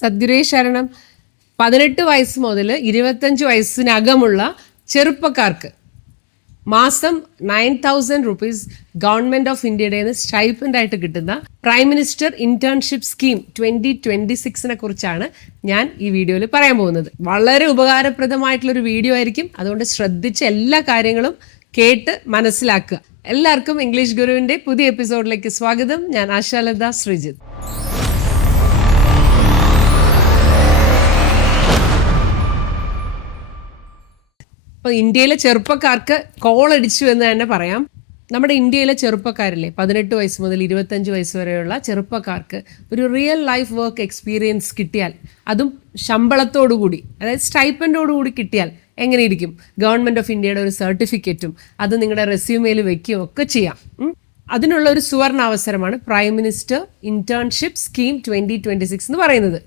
സദ്ഗുരേ ശരണം. 18 വയസ്സ് മുതൽ 25 വയസ്സിനകമുള്ള ചെറുപ്പക്കാർക്ക് മാസം 9,000 റുപ്പീസ് ഗവൺമെന്റ് ഓഫ് ഇന്ത്യയുടെ സ്റ്റൈപ്പൻഡ് ആയിട്ട് കിട്ടുന്ന പ്രൈം മിനിസ്റ്റർ ഇന്റേൺഷിപ്പ് സ്കീം 2026 കുറിച്ചാണ് ഞാൻ ഈ വീഡിയോയിൽ പറയാൻ പോകുന്നത്. വളരെ ഉപകാരപ്രദമായിട്ടുള്ളൊരു വീഡിയോ ആയിരിക്കും. അതുകൊണ്ട് ശ്രദ്ധിച്ച് എല്ലാ കാര്യങ്ങളും കേട്ട് മനസ്സിലാക്കുക. എല്ലാവർക്കും ഇംഗ്ലീഷ് ഗുരുവിന്റെ പുതിയ എപ്പിസോഡിലേക്ക് സ്വാഗതം. ഞാൻ ആശാലത ശ്രീജിത്ത്. അപ്പോൾ ഇന്ത്യയിലെ ചെറുപ്പക്കാർക്ക് കോൾ അടിച്ചു എന്ന് തന്നെ പറയാം. നമ്മുടെ ഇന്ത്യയിലെ ചെറുപ്പക്കാരില്ലേ 18 വയസ്സ് മുതൽ 25 വയസ്സ് വരെയുള്ള ചെറുപ്പക്കാർക്ക് ഒരു റിയൽ ലൈഫ് വർക്ക് എക്സ്പീരിയൻസ് കിട്ടിയാൽ, അതും ശമ്പളത്തോടുകൂടി, അതായത് സ്റ്റൈപ്പൻഡോടുകൂടി കിട്ടിയാൽ എങ്ങനെ ഇരിക്കും? ഗവൺമെൻറ് ഓഫ് ഇന്ത്യയുടെ ഒരു സർട്ടിഫിക്കറ്റും അത് നിങ്ങളുടെ റെസ്യൂമേൽ വെക്കുകയും ഒക്കെ ചെയ്യാം. അതിനുള്ള ഒരു സുവർണ അവസരമാണ് പ്രൈം മിനിസ്റ്റർ ഇന്റേൺഷിപ്പ് സ്കീം 2026 എന്ന് പറയുന്നത്.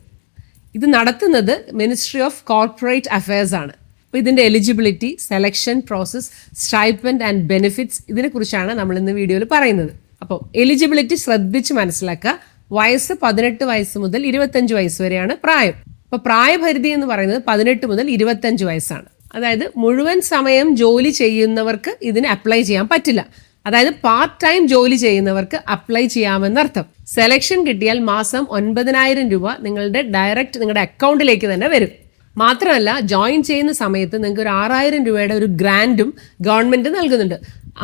ഇത് നടത്തുന്നത് മിനിസ്ട്രി ഓഫ് കോർപ്പറേറ്റ് അഫയേഴ്സ് ആണ്. അപ്പോൾ ഇതിൻ്റെ eligibility, selection process, stipend and benefits, ഇതിനെക്കുറിച്ചാണ് നമ്മൾ ഇന്ന് വീഡിയോയിൽ പറയുന്നത്. അപ്പോൾ എലിജിബിലിറ്റി ശ്രദ്ധിച്ച് മനസ്സിലാക്കുക. വയസ്സ് 18 വയസ്സ് മുതൽ 25 വയസ്സ് വരെയാണ് പ്രായം. അപ്പോൾ പ്രായപരിധി എന്ന് പറയുന്നത് 18 മുതൽ 25 വയസ്സാണ്. അതായത് മുഴുവൻ സമയം ജോലി ചെയ്യുന്നവർക്ക് ഇതിന് അപ്ലൈ ചെയ്യാൻ പറ്റില്ല. അതായത് പാർട്ട് ടൈം ജോലി ചെയ്യുന്നവർക്ക് അപ്ലൈ ചെയ്യാമെന്നർത്ഥം. സെലക്ഷൻ കിട്ടിയാൽ മാസം 9,000 രൂപ നിങ്ങളുടെ അക്കൗണ്ടിലേക്ക് തന്നെ വരും. മാത്രമല്ല, ജോയിൻ ചെയ്യുന്ന സമയത്ത് നിങ്ങൾക്ക് ഒരു 6,000 രൂപയുടെ ഒരു ഗ്രാൻഡും ഗവൺമെൻറ് നൽകുന്നുണ്ട്.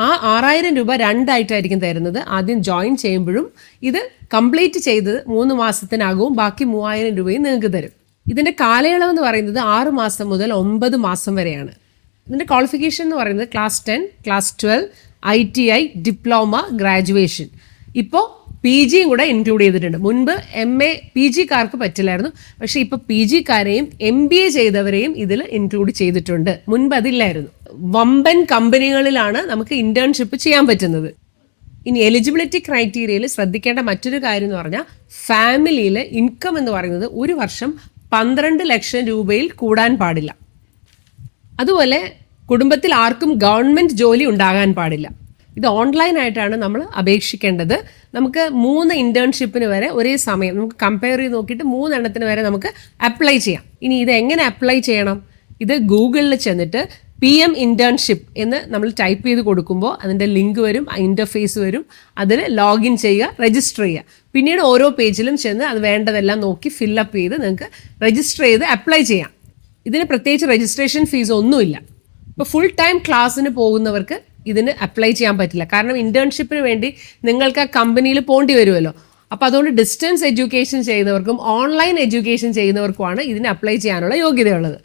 ആ 6,000 രൂപ രണ്ടായിട്ടായിരിക്കും തരുന്നത്. ആദ്യം ജോയിൻ ചെയ്യുമ്പോഴും ഇത് കംപ്ലീറ്റ് ചെയ്ത് 3 മാസത്തിനകവും ബാക്കി 3,000 രൂപയും നിങ്ങൾക്ക് തരും. ഇതിൻ്റെ കാലയളവ് എന്ന് പറയുന്നത് 6 മാസം മുതൽ 9 മാസം വരെയാണ്. ഇതിൻ്റെ ക്വാളിഫിക്കേഷൻ എന്ന് പറയുന്നത് class 10, class 12, ITI, diploma, graduation. ഇപ്പോൾ PGയും കൂടെ ഇൻക്ലൂഡ് ചെയ്തിട്ടുണ്ട്. മുൻപ് MA PGക്കാർക്ക് പറ്റില്ലായിരുന്നു. പക്ഷേ ഇപ്പോൾ PGക്കാരെയും MBA ചെയ്തവരെയും ഇതിൽ ഇൻക്ലൂഡ് ചെയ്തിട്ടുണ്ട്. മുൻപ് അതില്ലായിരുന്നു. വമ്പൻ കമ്പനികളിലാണ് നമുക്ക് ഇന്റേൺഷിപ്പ് ചെയ്യാൻ പറ്റുന്നത്. ഇനി എലിജിബിലിറ്റി ക്രൈറ്റീരിയയിൽ ശ്രദ്ധിക്കേണ്ട മറ്റൊരു കാര്യം എന്ന് പറഞ്ഞാൽ, ഫാമിലിയിലെ ഇൻകം എന്ന് പറയുന്നത് ഒരു വർഷം 12 ലക്ഷം രൂപയിൽ കൂടാൻ പാടില്ല. അതുപോലെ കുടുംബത്തിൽ ആർക്കും ഗവൺമെൻറ് ജോലി ഉണ്ടാകാൻ പാടില്ല. ഇത് ഓൺലൈനായിട്ടാണ് നമ്മൾ അപേക്ഷിക്കേണ്ടത്. നമുക്ക് 3 ഇന്റേൺഷിപ്പിന് വരെ ഒരേ സമയം നമുക്ക് കമ്പയർ ചെയ്ത് നോക്കിയിട്ട് 3 എണ്ണത്തിന് വരെ നമുക്ക് അപ്ലൈ ചെയ്യാം. ഇനി ഇത് എങ്ങനെ അപ്ലൈ ചെയ്യണം? ഇത് ഗൂഗിളിൽ ചെന്നിട്ട് PM ഇന്റേൺഷിപ്പ് എന്ന് നമ്മൾ ടൈപ്പ് ചെയ്ത് കൊടുക്കുമ്പോൾ അതിൻ്റെ ലിങ്ക് വരും, ഇൻ്റർഫേസ് വരും. അതിൽ ലോഗിൻ ചെയ്യുക, രജിസ്റ്റർ ചെയ്യുക. പിന്നീട് ഓരോ പേജിലും ചെന്ന് അത് വേണ്ടതെല്ലാം നോക്കി ഫില്ലപ്പ് ചെയ്ത് നിങ്ങൾക്ക് രജിസ്റ്റർ ചെയ്ത് അപ്ലൈ ചെയ്യാം. ഇതിന് പ്രത്യേകിച്ച് രജിസ്ട്രേഷൻ ഫീസ് ഒന്നുമില്ല. ഇപ്പോൾ ഫുൾ ടൈം ക്ലാസ്സിന് പോകുന്നവർക്ക് ഇതിന് അപ്ലൈ ചെയ്യാൻ പറ്റില്ല. കാരണം ഇന്റേൺഷിപ്പിന് വേണ്ടി നിങ്ങൾക്ക് ആ കമ്പനിയിൽ പോകേണ്ടി വരുമല്ലോ. അപ്പോൾ അതുകൊണ്ട് ഡിസ്റ്റൻസ് എഡ്യൂക്കേഷൻ ചെയ്യുന്നവർക്കും ഓൺലൈൻ എഡ്യൂക്കേഷൻ ചെയ്യുന്നവർക്കുമാണ് ഇതിന് അപ്ലൈ ചെയ്യാനുള്ള യോഗ്യതയുള്ളത്.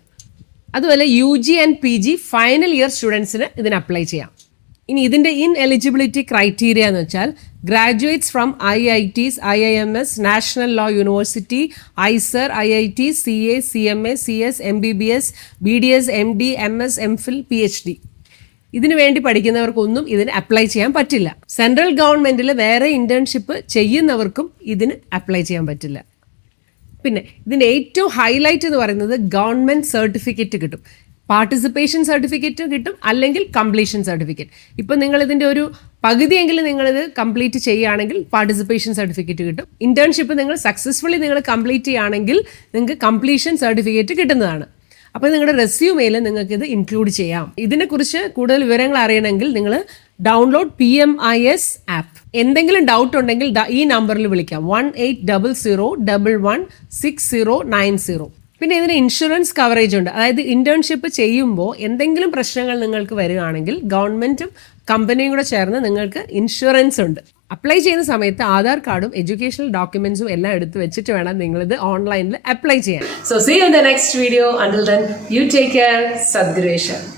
അതുപോലെ UG and PG final year സ്റ്റുഡൻസിന് ഇതിന് അപ്ലൈ ചെയ്യാം. ഇനി ഇതിൻ്റെ എലിജിബിലിറ്റി ക്രൈറ്റീരിയ എന്ന് വെച്ചാൽ, graduates from IITs, IIMS, national law university, ISER, IIT, CA, CMA, CS, MBBS, BDS, MD, MS, MPhil, PhD. ഇതിനു വേണ്ടി പഠിക്കുന്നവർക്കൊന്നും ഇതിന് അപ്ലൈ ചെയ്യാൻ പറ്റില്ല. സെൻട്രൽ ഗവൺമെൻറ്റിൽ വേറെ ഇന്റേൺഷിപ്പ് ചെയ്യുന്നവർക്കും ഇതിന് അപ്ലൈ ചെയ്യാൻ പറ്റില്ല. പിന്നെ ഇതിൻ്റെ ഏറ്റവും ഹൈലൈറ്റ് എന്ന് പറയുന്നത് ഗവൺമെൻറ് സർട്ടിഫിക്കറ്റ് കിട്ടും. പാർട്ടിസിപ്പേഷൻ സർട്ടിഫിക്കറ്റ് കിട്ടും, അല്ലെങ്കിൽ കംപ്ലീഷൻ സർട്ടിഫിക്കറ്റ്. ഇപ്പം നിങ്ങളിതിൻ്റെ ഒരു പകുതിയെങ്കിലും നിങ്ങളിത് കംപ്ലീറ്റ് ചെയ്യുകയാണെങ്കിൽ പാർട്ടിസിപ്പേഷൻ സർട്ടിഫിക്കറ്റ് കിട്ടും. ഇന്റേൺഷിപ്പ് നിങ്ങൾ സക്സസ്ഫുള്ളി കംപ്ലീറ്റ് ചെയ്യുകയാണെങ്കിൽ നിങ്ങൾക്ക് കംപ്ലീഷൻ സർട്ടിഫിക്കറ്റ് കിട്ടുന്നതാണ്. അപ്പോൾ നിങ്ങളുടെ റെസ്യൂമേയിൽ നിങ്ങൾക്ക് ഇത് ഇൻക്ലൂഡ് ചെയ്യാം. ഇതിനെക്കുറിച്ച് കൂടുതൽ വിവരങ്ങൾ അറിയണമെങ്കിൽ നിങ്ങൾ ഡൗൺലോഡ് PMIS ആപ്പ്. എന്തെങ്കിലും ഡൗട്ട് ഉണ്ടെങ്കിൽ ഈ നമ്പറിൽ വിളിക്കാം, 1800116090. പിന്നെ ഇതിന് ഇൻഷുറൻസ് കവറേജ് ഉണ്ട്. അതായത് ഇന്റേൺഷിപ്പ് ചെയ്യുമ്പോൾ എന്തെങ്കിലും പ്രശ്നങ്ങൾ നിങ്ങൾക്ക് വരികയാണെങ്കിൽ ഗവൺമെൻറ്റും കമ്പനിയും കൂടെ ചേർന്ന് നിങ്ങൾക്ക് ഇൻഷുറൻസ് ഉണ്ട്. അപ്ലൈ ചെയ്യുന്ന സമയത്ത് ആധാർ കാർഡും എഡ്യൂക്കേഷണൽ ഡോക്യുമെന്റ്സും എല്ലാം എടുത്ത് വെച്ചിട്ട് വേണം നിങ്ങളിത് ഓൺലൈനിൽ അപ്ലൈ ചെയ്യാൻ. So see you in the next video. Until then you take care. സദ്ഗുരേ ശരണം.